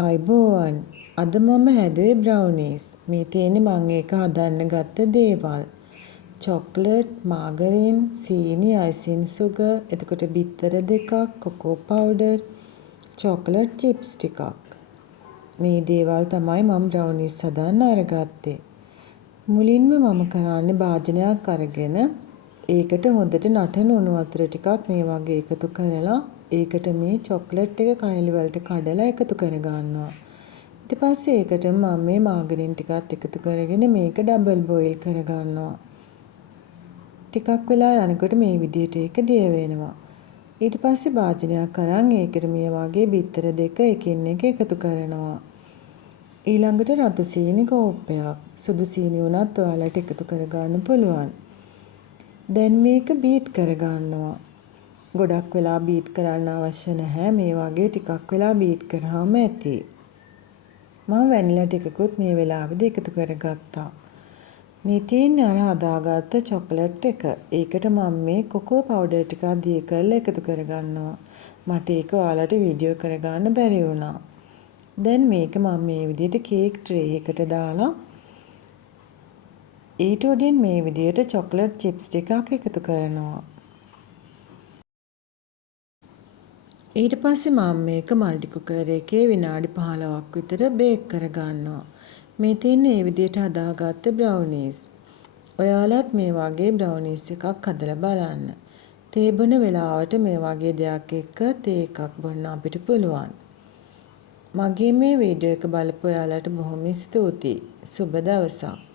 ආයිබෝවන් අද මම හැදුවේ බ්‍රවුනීස්. මේ තියෙන්නේ මම ඒක හදන්න ගත්ත දේවල්. චොක්ලට්, මාගරීන්, සීනි, අයිසින් සුගර්, එතකොට බිත්තර දෙකක්, කොකෝ පවුඩර්, චොක්ලට් චිප්ස් ටිකක්. මේ දේවල් තමයි මම බ්‍රවුනීස් හදන්න අරගත්තේ. මුලින්ම මම කරන්නේ භාජනයක් අරගෙන ඒකට හොඳට නටන උණු වතුර ටිකක් මේ වගේ එකතු කරලා ඒකට මේ චොක්ලට් එක කයිලි වලට කඩලා එකතු කර ගන්නවා. ඊට පස්සේ ඒකට මම මේ මාගරින් ටිකත් එකතු කරගෙන මේක ඩබල් බොයිල් කර ගන්නවා. ටිකක් වෙලා යනකොට මේ විදිහට ඒක දිය වෙනවා. ඊට පස්සේ භාජනයක් අරන් ඒකට මේ වගේ බිත්තර දෙක එකින් එක එකතු කරනවා. ඊළඟට රතු සීනි කෝප්පයක්. සුදු සීනි වුණත් ඔයාලට එකතු කර ගන්න පුළුවන්. දැන් මේක බීට් කර ගන්නවා. ගොඩක් වෙලා බීට් කරන්න අවශ්‍ය නැහැ. මේ වගේ ටිකක් වෙලා බීට් කරාම ඇති. මම වැනිලා ටිකකුත් මේ වෙලාවේදී එකතු කරගත්තා. මේ තියෙන්නේ අර හදාගත්ත චොකලට් එක. ඒකට මම මේ කොකෝ පවුඩර් ටිකක් දී කරලා එකතු කරගන්නවා. මට ඒක ඔයාලට වීඩියෝ කරගන්න බැරි වුණා. දැන් මේක මම මේ විදිහට කේක් ට්‍රේ එකට දාලා ඊට උඩින් මේ විදිහට චොකලට් චිප්ස් ටිකක් එකතු කරනවා. ඊට පස්සේ මම මේක මල්ටි කුකර් එකේ විනාඩි 15ක් විතර බේක් කරගන්නවා. මේ තියෙන්නේ මේ විදිහට හදාගත්ත බ්‍රවුනීස්. ඔයාලත් මේ වගේ බ්‍රවුනීස් එකක් හදලා බලන්න. තේ බොන වෙලාවට මේ වගේ දෙයක් එක්ක තේ එකක් බොන්න අපිට පුළුවන්. මගේ මේ වීඩියෝ එක බලපු ඔයාලට බොහොම ස්තුතියි. සුබ දවසක්.